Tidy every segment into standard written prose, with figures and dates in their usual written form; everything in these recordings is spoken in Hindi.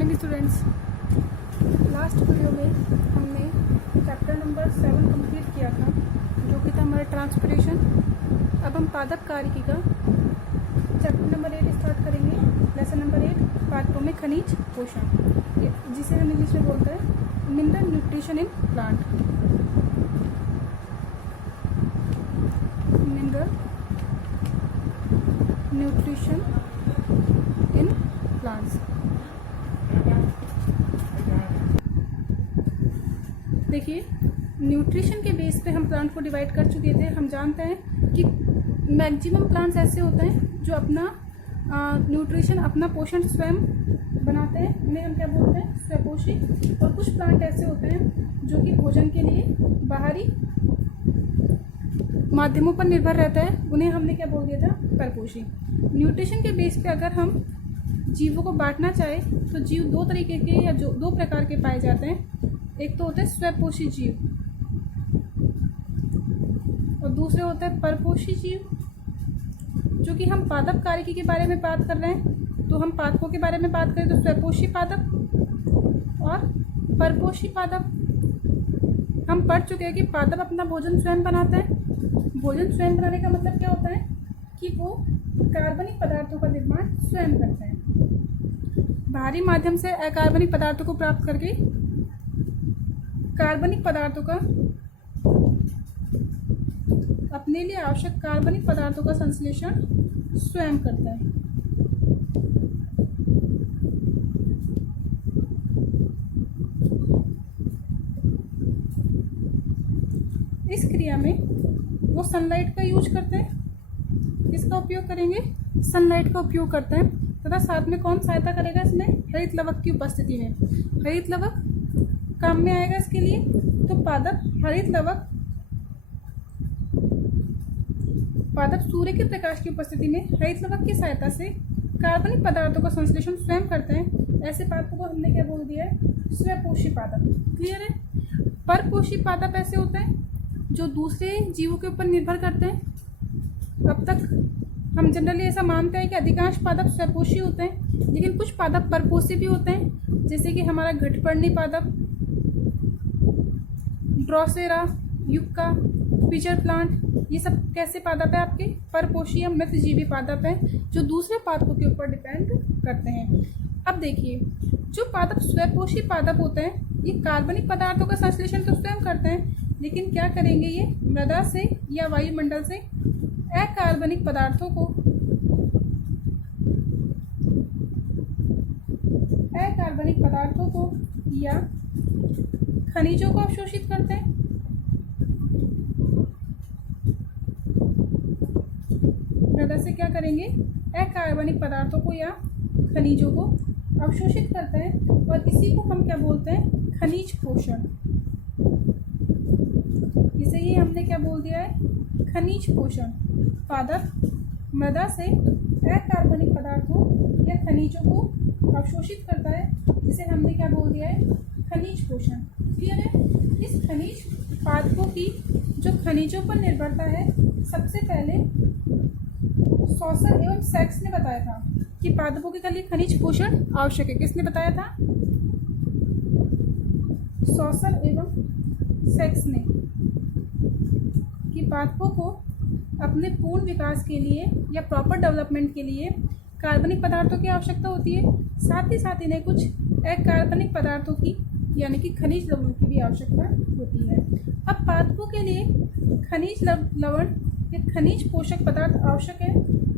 Morning students. लास्ट वीडियो में हमने चैप्टर नंबर 7 कंप्लीट किया था, जो कि था हमारा ट्रांसपोर्टेशन। अब हम पादप कार्यकी का चैप्टर नंबर 8 स्टार्ट करेंगे। लेसन नंबर 8, पादपों में खनिज पोषण, जिसे हम इंग्लिश में बोलते हैं mineral nutrition in plant. Mineral nutrition in plants. देखिए, न्यूट्रिशन के बेस पे हम प्लांट को डिवाइड कर चुके थे। हम जानते हैं कि मैक्सिमम प्लांट्स ऐसे होते हैं जो अपना न्यूट्रिशन, अपना पोषण स्वयं बनाते हैं, उन्हें हम क्या बोलते हैं, स्वपोषी। और कुछ प्लांट ऐसे होते हैं जो कि भोजन के लिए बाहरी माध्यमों पर निर्भर रहता है, उन्हें हमने क्या बोल दिया था, परपोषी। न्यूट्रिशन के बेस पे अगर हम जीवों को बांटना चाहें तो जीव दो तरीके के या जो दो प्रकार के पाए जाते हैं। एक तो होता है स्वपोषी जीव और दूसरे होता है परपोषी जीव। जो कि हम पादप कार्यकी के बारे में बात कर रहे हैं, तो हम पादपों के बारे में बात करें तो स्वपोषी पादप और परपोषी पादप। हम पढ़ चुके हैं कि पादप अपना भोजन स्वयं बनाते हैं। भोजन स्वयं बनाने का मतलब क्या होता है कि वो कार्बनिक पदार्थों का निर्माण स्वयं करते हैं। बाहरी माध्यम से अकार्बनिक पदार्थों को प्राप्त करके कार्बनिक पदार्थों का, अपने लिए आवश्यक कार्बनिक पदार्थों का संश्लेषण स्वयं करता है। इस क्रिया में वो सनलाइट का यूज करते हैं। किसका उपयोग करेंगे? सनलाइट का उपयोग करते हैं। तथा साथ में कौन सहायता करेगा इसमें? हरित लवक की उपस्थिति में। हरित लवक काम में आएगा इसके लिए। तो पादप हरित लवक, पादप सूर्य के प्रकाश की उपस्थिति में हरित लवक की सहायता से कार्बनिक पदार्थों का संश्लेषण स्वयं करते हैं। ऐसे पादपों को हमने क्या बोल दिया है? स्वपोषी पादप। क्लियर है? परपोषी पादप ऐसे होते हैं जो दूसरे जीवों के ऊपर निर्भर करते हैं। अब तक हम जनरली ऐसा मानते हैं कि अधिकांश पादप स्वपोषी होते हैं, लेकिन कुछ पादप परपोषी भी होते हैं, जैसे कि हमारा घटपर्णी पादप, ड्रोसेरा, युक्का, पिचर प्लांट। ये सब कैसे पादप है? आपके परपोषी या मृतजीवी पादप हैं, जो दूसरे पादपों के ऊपर डिपेंड करते हैं। अब देखिए, जो पादप स्वपोषी पादप होते हैं, ये कार्बनिक पदार्थों का संश्लेषण तो स्वयं करते हैं, लेकिन क्या करेंगे? ये मृदा से या वायुमंडल से अकार्बनिक पदार्थों को, या खनिजों को अवशोषित करते हैं। मृदा से क्या करेंगे? अकार्बनिक पदार्थों को या खनिजों को अवशोषित करते हैं, और इसी को हम क्या बोलते हैं? खनिज पोषण। इसे ही हमने क्या बोल दिया है? खनिज पोषण। पादप मृदा से अकार्बनिक पदार्थों या खनिजों को अवशोषित करता है, जिसे हमने क्या बोल दिया है? खनिज पोषण। क्लियर है? इस खनिज पादपों की जो खनिजों पर निर्भरता है, सबसे पहले सॉसर एवं सेक्स ने बताया था कि पादपों के लिए खनिज पोषण आवश्यक है। किसने बताया था? सॉसर एवं सेक्स ने, कि पादपों को अपने पूर्ण विकास के लिए या प्रॉपर डेवलपमेंट के लिए कार्बनिक पदार्थों की आवश्यकता होती है। साथ ही साथ इन्हें कुछ अकार्बनिक पदार्थों की, यानी कि खनिज लवणों की भी आवश्यकता होती है। अब पादपों के लिए खनिज लवण या खनिज पोषक पदार्थ आवश्यक है,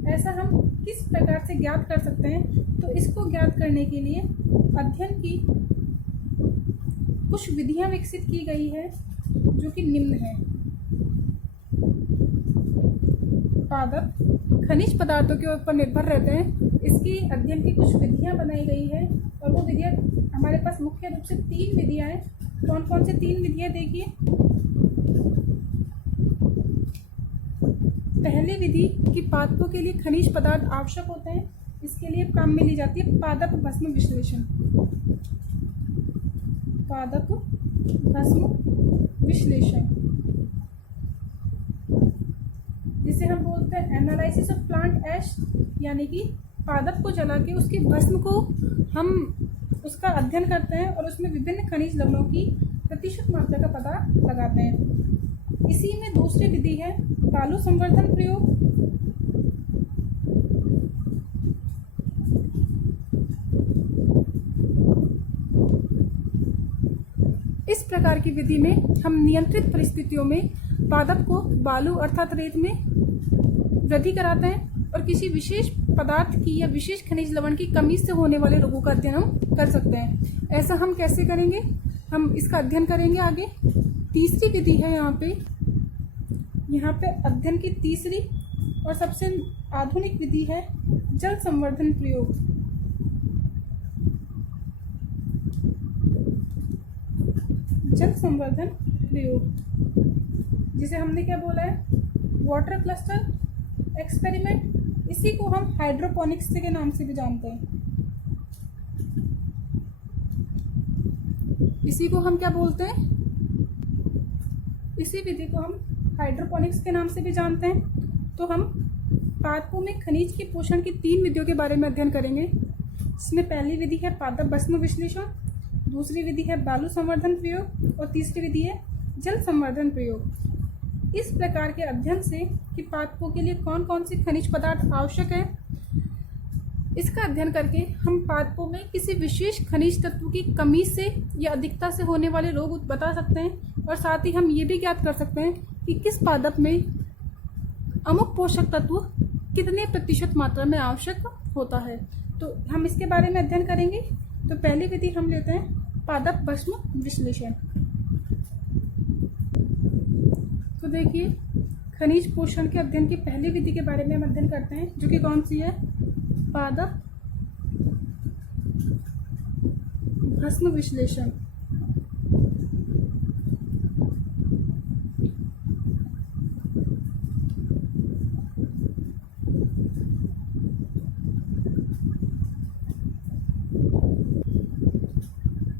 ऐसा हम किस प्रकार से ज्ञात कर सकते हैं? तो इसको ज्ञात करने के लिए अध्ययन की कुछ विधियां विकसित की गई है, जो कि निम्न है। पादप खनिज पदार्थों के ऊपर निर्भर रहते हैं, इसकी अध्ययन की कुछ विधियां बनाई गई है, और वो विधियां हमारे पास मुख्य रूप से 3 विधियां हैं। कौन कौन से 3 विधियां? देखिए, पहली विधि कि पादपों के लिए खनिज पदार्थ आवश्यक होते हैं, इसके लिए काम में ली जाती है पादप भस्म विश्लेषण। पादप भस्म विश्लेषण, जिसे हम बोलते हैं एनालिसिस ऑफ प्लांट एश, यानी कि पादप को जला के उसके भस्म को हम उसका अध्ययन करते हैं और उसमें विभिन्न खनिज लवणों की प्रतिशत मात्रा का पता लगाते हैं। इसी में दूसरी विधि है बालू संवर्धन प्रयोग। इस प्रकार की विधि में हम नियंत्रित परिस्थितियों में पादप को बालू अर्थात रेत में वृद्धि कराते हैं और किसी विशेष पदार्थ की या विशेष खनिज लवण की कमी से होने वाले रोगों का अध्ययन हम कर सकते हैं। ऐसा हम कैसे करेंगे, हम इसका अध्ययन करेंगे आगे। तीसरी विधि है यहाँ पे अध्ययन की तीसरी और सबसे आधुनिक विधि है जल संवर्धन प्रयोग। जल संवर्धन प्रयोग जिसे हमने क्या बोला है, वाटर क्लस्टर एक्सपेरिमेंट। इसी को हम हाइड्रोपोनिक्स के नाम से भी जानते हैं। इसी को हम क्या बोलते हैं, इसी विधि को हम हाइड्रोपोनिक्स के नाम से भी जानते हैं। तो हम पादपों में खनिज के पोषण की 3 विधियों के बारे में अध्ययन करेंगे। इसमें पहली विधि है पादप भस्म विश्लेषण, दूसरी विधि है बालू संवर्धन प्रयोग और तीसरी विधि है जल संवर्धन प्रयोग। इस प्रकार के अध्ययन से कि पादपों के लिए कौन कौन से खनिज पदार्थ आवश्यक है, इसका अध्ययन करके हम पादपों में किसी विशेष खनिज तत्व की कमी से या अधिकता से होने वाले रोग बता सकते हैं और साथ ही हम ये भी ज्ञात कर सकते हैं कि किस पादप में अमुक पोषक तत्व कितने प्रतिशत मात्रा में आवश्यक होता है। तो हम इसके बारे में अध्ययन करेंगे। तो पहली विधि हम लेते हैं पादप भस्म विश्लेषण। तो देखिए, खनिज पोषण के अध्ययन की पहली विधि के बारे में हम अध्ययन करते हैं, जो कि कौन सी है, पादप भस्म विश्लेषण।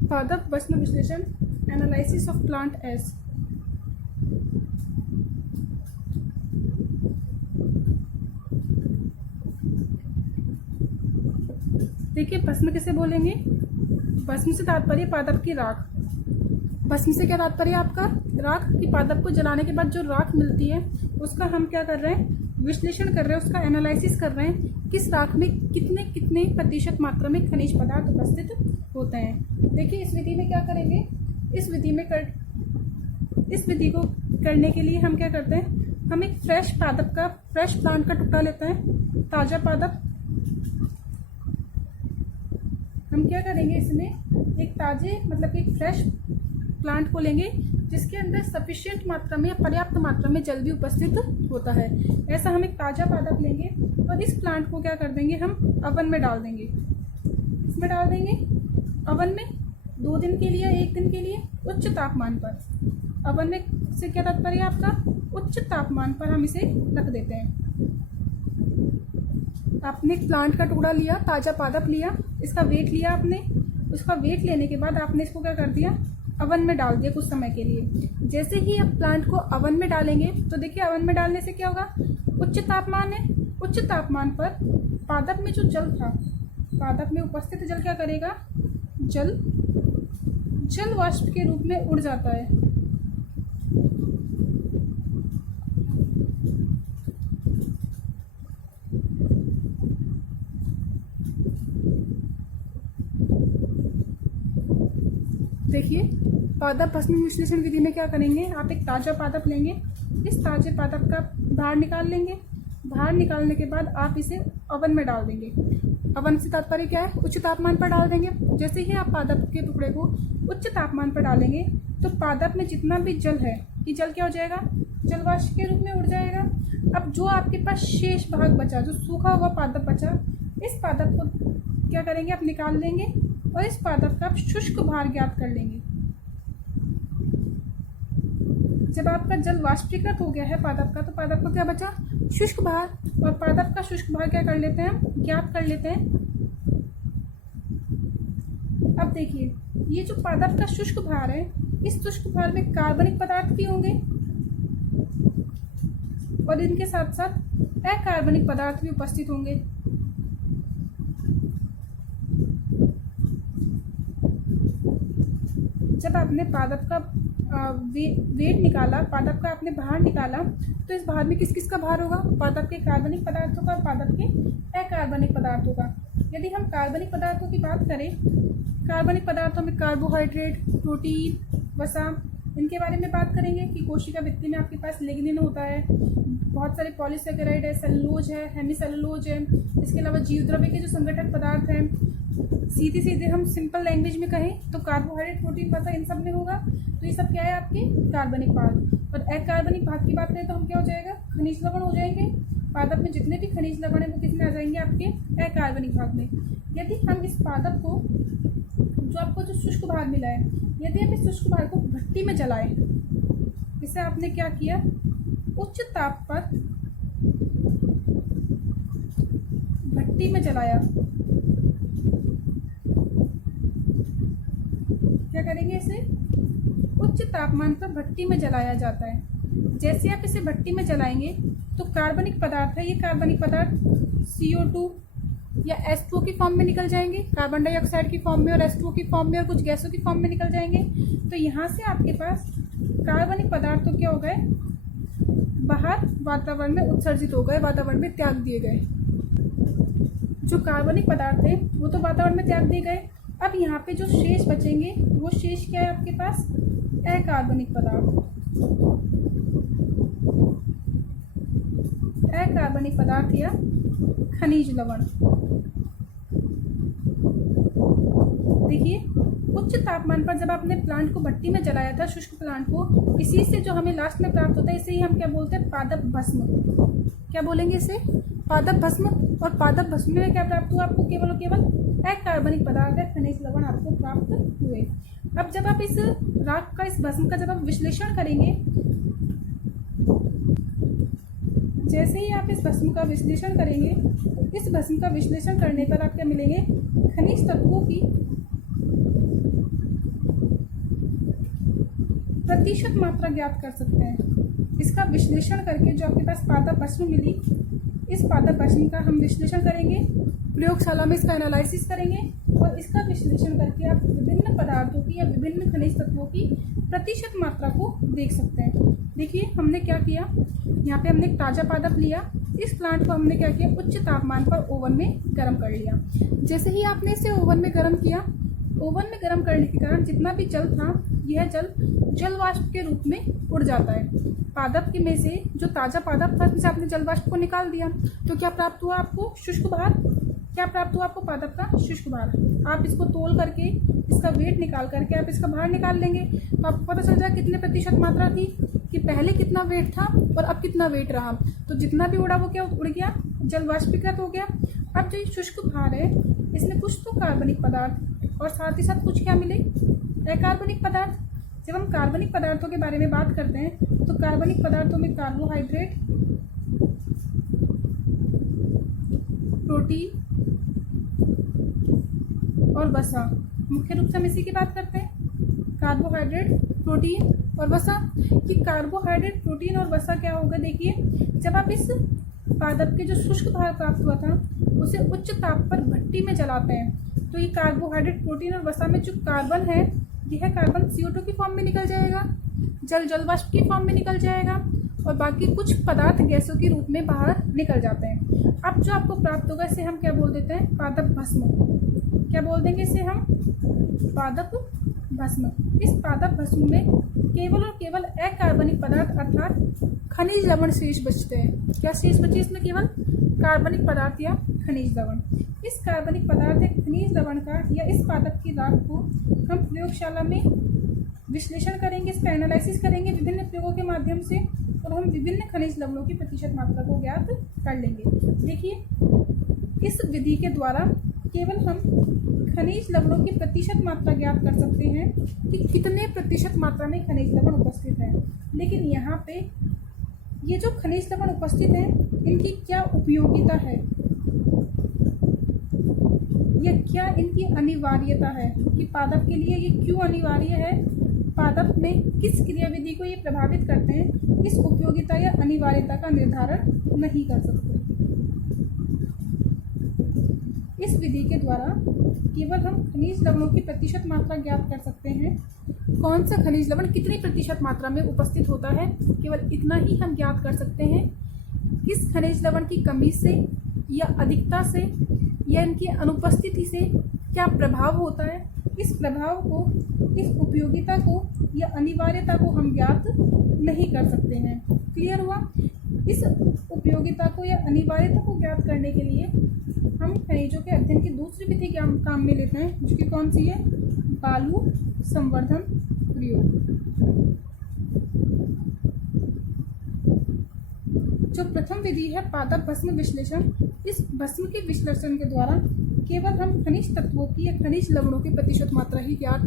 पादप भस्म विश्लेषण, एनालिसिस ऑफ प्लांट एस। देखिए, भस्म किसे बोलेंगे, भस्म से तात्पर्य पादप की राख। भस्म से क्या तात्पर्य आपका, राख की। पादप को जलाने के बाद जो राख मिलती है उसका हम क्या कर रहे हैं, विश्लेषण कर रहे हैं, उसका एनालिसिस कर रहे हैं, किस राख में कितने कितने प्रतिशत मात्रा में खनिज पदार्थ उपस्थित होते हैं। देखिए, इस विधि में क्या करेंगे, इस विधि को करने के लिए हम क्या करते हैं, हम एक फ्रेश प्लांट का टुकड़ा लेते हैं, ताज़ा पादप। हम क्या करेंगे, इसमें एक एक फ्रेश प्लांट को लेंगे जिसके अंदर सफिशिएंट मात्रा में या पर्याप्त मात्रा में जल भी उपस्थित होता है। ऐसा हम एक ताज़ा पादप लेंगे और इस प्लांट को क्या कर देंगे, हम अवन में डाल देंगे। इसमें डाल देंगे अवन में 2 दिन के लिए, 1 दिन के लिए उच्च तापमान पर। अवन में से क्या तात्पर्य है आपका, उच्च तापमान पर हम इसे रख देते हैं। आपने एक प्लांट का टुकड़ा लिया, ताज़ा पादप लिया, इसका वेट लिया आपने। उसका वेट लेने के बाद आपने इसको क्या कर दिया, अवन में डाल दिया कुछ समय के लिए। जैसे ही आप प्लांट को अवन में डालेंगे तो देखिए, अवन में डालने से क्या होगा, उच्च तापमान है, उच्च तापमान पर पादप में जो जल था, पादप में उपस्थित जल क्या करेगा, जल वाष्प के रूप में उड़ जाता है। देखिए, पादप भस्म विश्लेषण विधि में क्या करेंगे, आप एक ताज़ा पादप लेंगे, इस ताजे पादप का भार निकाल लेंगे। भार निकालने के बाद आप इसे अवन में डाल देंगे। अवन से तात्पर्य क्या है, उच्च तापमान पर डाल देंगे। जैसे ही आप पादप के टुकड़े को उच्च तापमान पर डालेंगे तो पादप में जितना भी जल है, ये जल क्या हो जाएगा, जलवाष्प के रूप में उड़ जाएगा। अब जो आपके पास शेष भाग बचा, जो सूखा हुआ पादप बचा, इस पादप को क्या करेंगे, आप निकाल लेंगे और इस पादप का आप शुष्क भार ज्ञात कर लेंगे। जब आपका जल वाष्पीकृत हो गया है पादप का, तो पादप को क्या बचा, शुष्क भार। और पादप का शुष्क भार क्या कर लेते हैं, हम ज्ञात कर लेते हैं। अब देखिए, ये जो पादप का शुष्क भार है, इस शुष्क भार में कार्बनिक पदार्थ भी होंगे और इनके साथ साथ अकार्बनिक पदार्थ भी उपस्थित होंगे। जब आपने पादप का वेट निकाला, पादप का आपने भार निकाला, तो इस भार में किस किस का भार होगा? पादप के कार्बनिक पदार्थों का और पादप के अकार्बनिक पदार्थों का। यदि हम कार्बनिक पदार्थों की बात करें, कार्बनिक पदार्थों में कार्बोहाइड्रेट, प्रोटीन, वसा, इनके बारे में बात करेंगे कि कोशिका भित्ति में आपके पास लिग्निन होता है, बहुत सारे पॉलीसेकेराइड है, सेलुलोज है, हेमीसेलुलोज है। इसके अलावा जीव द्रव्य के जो संगठक पदार्थ हैं, सीधे सीधे हम सिंपल लैंग्वेज में कहें तो कार्बोहाइड्रेट, प्रोटीन, वसा इन सब में होगा। तो ये सब क्या है? आपके कार्बनिक भाग। और अकार्बनिक भाग की बात करें तो हम क्या हो जाएगा? खनिज लवण हो जाएंगे। पादप में जितने भी खनिज लवण है वो किस में आ जाएंगे? आपके अकार्बनिक भाग में। यदि हम इस पादप को, जो आपको जो शुष्क भाग मिला है, यदि हम इस शुष्क भाग को भट्टी में जलाएं, इसे आपने क्या किया? उच्च ताप पर भट्टी में जलाया। क्या करेंगे? इसे उच्च तापमान पर भट्टी में जलाया जाता है। जैसे आप इसे भट्टी में जलाएंगे तो कार्बनिक पदार्थ है, ये कार्बनिक पदार्थ CO2 या H2O की फॉर्म में निकल जाएंगे, कार्बन डाइऑक्साइड की फॉर्म में और H2O की फॉर्म में और कुछ गैसों की फॉर्म में निकल जाएंगे। तो यहाँ से आपके पास कार्बनिक पदार्थ तो क्या हो गए? बाहर वातावरण में उत्सर्जित हो गए, वातावरण में त्याग दिए गए। जो कार्बनिक पदार्थ है वो तो वातावरण में त्याग दिए गए। अब यहाँ पे जो शेष बचेंगे वो शेष क्या है आपके पास? अकार्बनिक पदार्थ। अकार्बनिक पदार्थ या खनिज लवण। देखिए, उच्च तापमान पर जब आपने प्लांट को भट्टी में जलाया था, शुष्क प्लांट को, इसी से जो हमें लास्ट में प्राप्त होता है इसे ही हम क्या बोलते हैं? पादप भस्म। क्या बोलेंगे इसे? पादप भस्म। और पादप भस्म में क्या प्राप्त हुआ आपको? केवल और केवल अकार्बनिक पदार्थ है, खनिज लवण आपको प्राप्त हुए। अब जब आप इस राख का, इस भस्म का जब आप विश्लेषण करेंगे, जैसे ही आप इस भस्म का विश्लेषण करेंगे, इस भस्म का विश्लेषण करने पर आप क्या मिलेंगे? खनिज तत्वों की प्रतिशत मात्रा ज्ञात कर सकते हैं। इसका विश्लेषण करके जो आपके पास पादप भस्म मिली, इस पादप भस्म का हम विश्लेषण करेंगे, प्रयोगशाला में इसका एनालिसिस करेंगे और इसका विश्लेषण करके आप विभिन्न पदार्थों की या विभिन्न खनिज तत्वों की प्रतिशत मात्रा को देख सकते हैं। देखिए, हमने क्या किया? यहाँ पे हमने एक ताज़ा पादप लिया, इस प्लांट को हमने क्या किया? उच्च तापमान पर ओवन में गर्म कर लिया। जैसे ही आपने इसे ओवन में गर्म किया, ओवन में गर्म करने के कारण जितना भी जल था, यह जल वाष्प के रूप में उड़ जाता है। पादप के में से जो ताज़ा पादप था, जिसे आपने जल वाष्प को निकाल दिया, तो क्या प्राप्त हुआ आपको? शुष्क भार। क्या प्राप्त हुआ आपको? पादप का शुष्क भार। आप इसको तोल करके, इसका वेट निकाल करके आप इसका भार निकाल लेंगे तो आपको पता चल जाए कितने प्रतिशत मात्रा थी, कि पहले कितना वेट था और अब कितना वेट रहा। तो जितना भी उड़ा वो क्या उड़ गया? जल वाष्पीकृत हो गया। अब जो शुष्क भार है, इसमें कुछ तो कार्बनिक पदार्थ और साथ ही साथ कुछ क्या मिले? अकार्बनिक पदार्थ। जब हम कार्बनिक पदार्थों के बारे में बात करते हैं तो कार्बनिक पदार्थों में कार्बोहाइड्रेट, प्रोटीन और वसा, मुख्य रूप से हम इसी की बात करते हैं। कार्बोहाइड्रेट, प्रोटीन और वसा। कि कार्बोहाइड्रेट, प्रोटीन और वसा क्या होगा? देखिए, जब आप इस पादप के जो शुष्क भार प्राप्त हुआ था उसे उच्च ताप पर भट्टी में जलाते हैं तो ये कार्बोहाइड्रेट, प्रोटीन और वसा में जो कार्बन है, यह कार्बन CO2 की फॉर्म में निकल जाएगा, जल वाष्प की फॉर्म में निकल जाएगा और बाकी कुछ पदार्थ गैसों के रूप में बाहर निकल जाते हैं। अब जो आपको प्राप्त होगा इसे हम क्या बोल देते हैं? पादप भस्म। क्या बोल देंगे इसे हम? पादप भस्म। इस पादप भस्म में केवल और केवल अकार्बनिक पदार्थ अर्थात खनिज लवण शेष बचते हैं। क्या शेष बचे इसमें? केवल कार्बनिक पदार्थ या खनिज लवण। इस कार्बनिक पदार्थ या खनिज लवण का या इस पादप की राख को हम प्रयोगशाला में विश्लेषण करेंगे, इसका एनालिसिस करेंगे विभिन्न प्रयोगों के माध्यम से और हम विभिन्न खनिज लवणों की प्रतिशत मात्रा को ज्ञात कर लेंगे। देखिए, इस विधि के द्वारा केवल हम खनिज लवणों की प्रतिशत मात्रा ज्ञात कर सकते हैं कि कितने प्रतिशत मात्रा में खनिज लवण उपस्थित है। लेकिन यहाँ पे ये जो खनिज लवण उपस्थित हैं, इनकी क्या उपयोगिता है या क्या इनकी अनिवार्यता है कि पादप के लिए ये क्यों अनिवार्य है, पादप में किस क्रियाविधि को ये प्रभावित करते हैं, इस उपयोगिता या अनिवार्यता का निर्धारण नहीं कर सकते। इस विधि के द्वारा केवल हम खनिज लवणों की प्रतिशत मात्रा ज्ञात कर सकते हैं कौन सा खनिज लवण कितनी प्रतिशत मात्रा में उपस्थित होता है, केवल इतना ही हम ज्ञात कर सकते हैं। किस खनिज लवण की कमी से या अधिकता से या इनकी अनुपस्थिति से क्या प्रभाव होता है, इस प्रभाव को, इस उपयोगिता को या अनिवार्यता को हम ज्ञात नहीं कर सकते हैं। क्लियर हुआ? इस उपयोगिता को या अनिवार्यता को ज्ञात करने के लिए हम खनिजों के अध्ययन की दूसरी विधि काम में लेते हैं, जो कि कौन सी है? बालू संवर्धन प्रयोग। जो प्रथम विधि है पादप भस्म विश्लेषण, इस भस्म के विश्लेषण के द्वारा केवल हम खनिज तत्वों की या खनिज लवणों की प्रतिशत मात्रा ही ज्ञात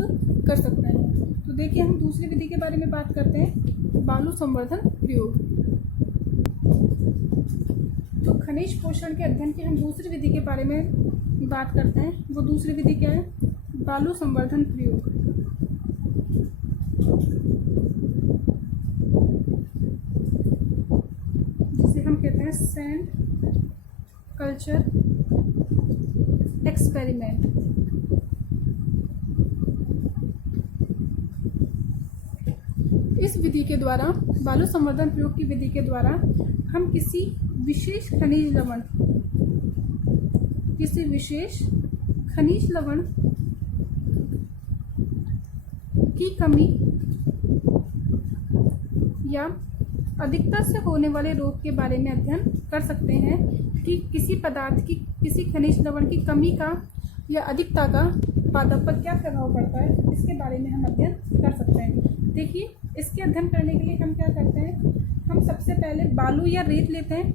कर सकते हैं। तो देखिए हम दूसरी विधि के बारे में बात करते हैं, बालू संवर्धन प्रयोग। तो खनिज पोषण के अध्ययन की हम दूसरी विधि के बारे में बात करते हैं। वो दूसरी विधि क्या है? बालू संवर्धन प्रयोग। जिसे हम कहते हैं सैंड कल्चर एक्सपेरिमेंट। इस विधि के द्वारा, बालू संवर्धन प्रयोग की विधि के द्वारा, हम किसी विशेष खनिज लवण की कमी या अधिकता से होने वाले रोग के बारे में अध्ययन कर सकते हैं कि किसी पदार्थ की, किसी खनिज लवण की कमी का या अधिकता का पादप पर क्या प्रभाव पड़ता है, इसके बारे में हम अध्ययन कर सकते हैं। देखिए, इसके अध्ययन करने के लिए हम क्या करते हैं? हम सबसे पहले बालू या रेत लेते हैं।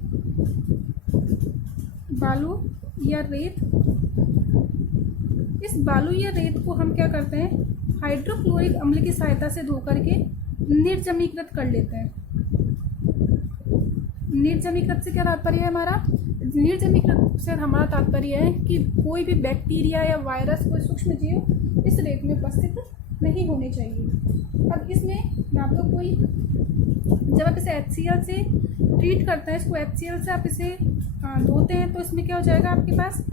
बालू या रेत, इस बालू या रेत को हम क्या करते हैं? हाइड्रोक्लोरिक अम्ल की सहायता से धो करके निर्जमीकृत कर लेते हैं। निर्जमीकृत से क्या तात्पर्य है हमारा? निर्जमीकृत से हमारा तात्पर्य है कि कोई भी बैक्टीरिया या वायरस, कोई सूक्ष्म जीव इस रेत में उपस्थित नहीं होने चाहिए। अब इसमें ना तो कोई, जब आप इसे HCl से ट्रीट करते हैं, इसको HCl से आप इसे धोते हैं, तो इसमें क्या हो जाएगा? आपके पास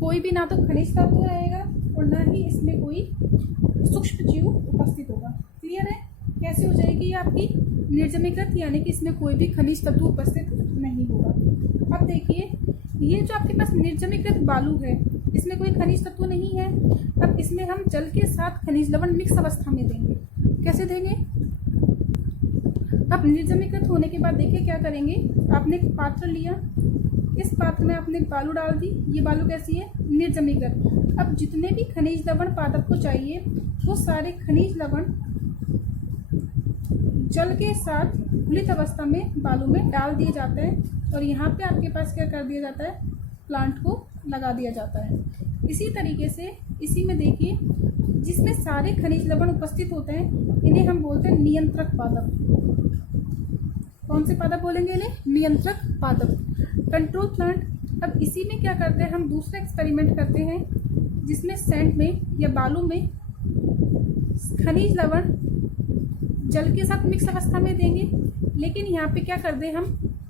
कोई भी ना तो खनिज तत्व रहेगा और ना ही इसमें कोई सूक्ष्म जीव उपस्थित होगा। क्लियर है? कैसे हो जाएगी ये आपकी? निर्जमीकृत, यानी कि इसमें कोई भी खनिज तत्व उपस्थित नहीं होगा। अब देखिए, ये जो आपके पास निर्जमीकृत बालू है, इसमें कोई खनिज तत्व नहीं है। अब इसमें हम जल के साथ खनिज लवण मिक्स अवस्था में देंगे। कैसे देंगे? अब निर्जमीकृत होने के बाद देखिए क्या करेंगे। आपने एक पात्र लिया, इस पात्र में आपने बालू डाल दी। ये बालू कैसी है? निर्जमीकृत। अब जितने भी खनिज लवण पादप को चाहिए, वो सारे खनिज लवण जल के साथ घुलित अवस्था में बालू में डाल दिए जाते हैं और यहाँ पे आपके पास क्या कर दिया जाता है? प्लांट को लगा दिया जाता है। इसी तरीके से इसी में देखिए, जिसमें सारे खनिज लवण उपस्थित होते हैं, इन्हें हम बोलते हैं नियंत्रक पादप। कौन से पादप बोलेंगे इन्हें? नियंत्रक पादप, कंट्रोल प्लांट। अब इसी में क्या करते हैं? हम दूसरा एक्सपेरिमेंट करते हैं, जिसमें सैंड में या बालू में खनिज लवण जल के साथ मिक्स अवस्था में देंगे, लेकिन यहाँ पे क्या कर दें? हम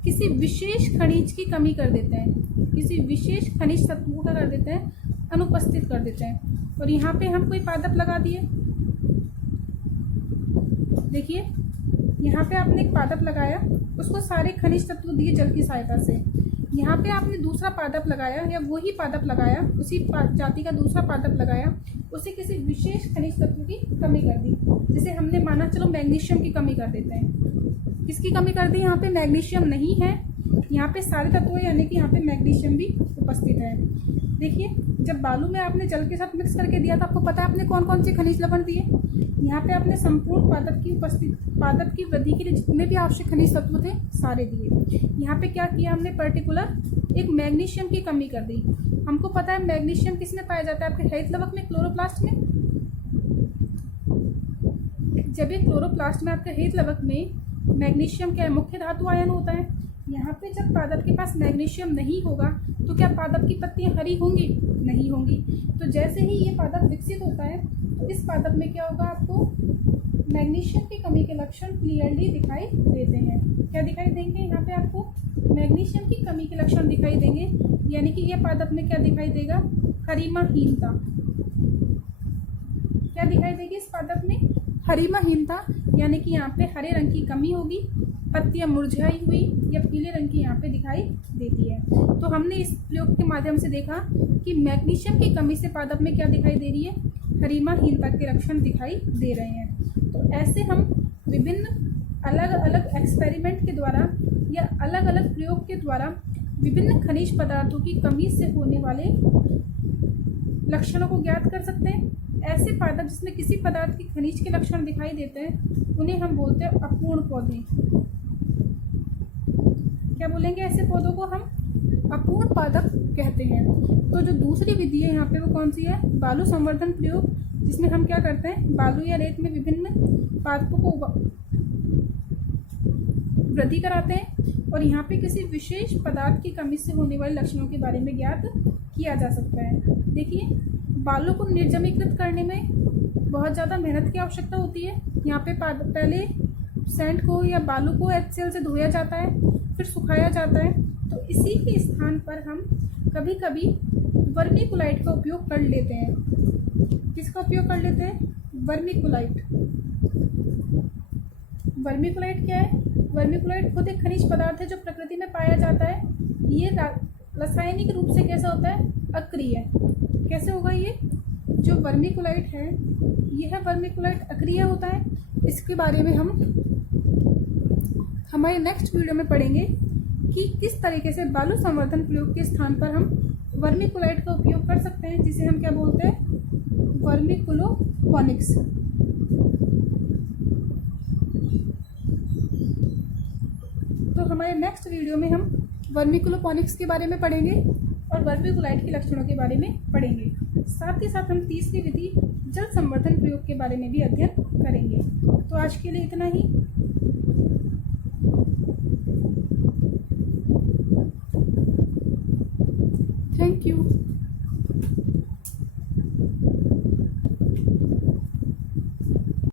किसी विशेष खनिज की कमी कर देते हैं, किसी विशेष खनिज तत्व का कर देते हैं, अनुपस्थित कर देते हैं। और यहाँ पे हम कोई पादप लगा दिए। देखिए, यहाँ पे आपने एक पादप लगाया, उसको सारे खनिज तत्व दिए जल की सहायता से। यहाँ पे आपने दूसरा पादप लगाया या वही पादप लगाया, उसी जाति का दूसरा पादप लगाया, उसे किसी विशेष खनिज तत्व की कमी कर दी। जैसे हमने माना, चलो मैग्नीशियम की कमी कर देते हैं। किसकी कमी कर दी? यहाँ पे मैग्नीशियम नहीं है, यहाँ पे सारे तत्व है, यानी कि यहाँ पे मैग्नीशियम भी उपस्थित है। देखिए, जब बालू में आपने जल के साथ मिक्स करके दिया, तो आपको पता है आपने कौन कौन से खनिज लवण दिए। यहाँ पे आपने संपूर्ण पादप की वृद्धि के लिए जितने भी आवश्यक खनिज तत्व थे, सारे दिए। यहाँ पे क्या किया हमने? पर्टिकुलर एक मैग्नीशियम की कमी कर दी। हमको पता है मैग्नीशियम किस में पाया जाता है? आपके हरित लवक में, क्लोरोप्लास्ट में। जब ये क्लोरोप्लास्ट में, आपके हरित लवक में मैग्नीशियम क्या है? मुख्य धातु आयन होता है। यहाँ पे जब पादप के पास मैग्नीशियम नहीं होगा, तो क्या पादप की पत्तियां हरी होंगी? नहीं होंगी। तो जैसे ही ये पादप विकसित होता है, तो इस पादप में क्या होगा? आपको मैग्नीशियम की कमी के लक्षण क्लियरली दिखाई देते हैं। क्या दिखाई देंगे? यहाँ पे आपको मैग्नीशियम की कमी के लक्षण दिखाई देंगे, यानी कि ये पादप में क्या दिखाई देगा? गरिमाहीनता। क्या दिखाई देगी इस पादप में? हरिमाहीनता यानी कि यहाँ पे हरे रंग की कमी होगी, पत्तियां मुरझाई हुई या पीले रंग की यहाँ पे दिखाई देती है। तो हमने इस प्रयोग के माध्यम से देखा कि मैग्नीशियम की कमी से पादप में क्या दिखाई दे रही है, हरिमाहीनता के लक्षण दिखाई दे रहे हैं। तो ऐसे हम विभिन्न अलग अलग एक्सपेरिमेंट के द्वारा या अलग अलग प्रयोग के द्वारा विभिन्न खनिज पदार्थों की कमी से होने वाले लक्षणों को ज्ञात कर सकते हैं। ऐसे पादप जिसमें किसी पदार्थ की खनिज के लक्षण दिखाई देते हैं उन्हें हम बोलते हैं अपूर्ण पौधे। क्या बोलेंगे, ऐसे पौधों को हम अपूर्ण पादप कहते हैं। तो जो दूसरी विधि है यहाँ पे वो कौन सी है, बालू संवर्धन प्रयोग, जिसमें हम क्या करते हैं, बालू या रेत में विभिन्न पादपों को वृद्धि कराते हैं और यहाँ पे किसी विशेष पदार्थ की कमी से होने वाले लक्षणों के बारे में ज्ञात किया जा सकता है। देखिए, बालू को निर्जमीकृत करने में बहुत ज़्यादा मेहनत की आवश्यकता होती है। यहाँ पे पहले सैंड को या बालू को HCl से धोया जाता है, फिर सुखाया जाता है। तो इसी के स्थान पर हम कभी कभी वर्मीकुलाइट का उपयोग कर लेते हैं। किसका उपयोग कर लेते हैं, वर्मीकुलाइट। वर्मीकुलाइट क्या है, वर्मीकुलाइट खुद एक खनिज पदार्थ है जो प्रकृति में पाया जाता है। ये रासायनिक रूप से कैसा होता है, अक्रिय। कैसे होगा ये, जो वर्मीकुलाइट है यह वर्मीकुलाइट अक्रिय होता है। इसके बारे में हम हमारे नेक्स्ट वीडियो में पढ़ेंगे कि किस तरीके से बालू संवर्धन प्रयोग के स्थान पर हम वर्मीकुलाइट का उपयोग कर सकते हैं, जिसे हम क्या बोलते हैं, वर्मिकुलोपोनिक्स। तो हमारे नेक्स्ट वीडियो में हम वर्मिकुलोपोनिक्स के बारे में पढ़ेंगे और वर्मिकुलाइट के लक्षणों के बारे में पढ़ेंगे। साथ ही साथ हम तीसरी विधि जल संवर्धन प्रयोग के बारे में भी अध्ययन करेंगे। तो आज के लिए इतना ही। Thank you.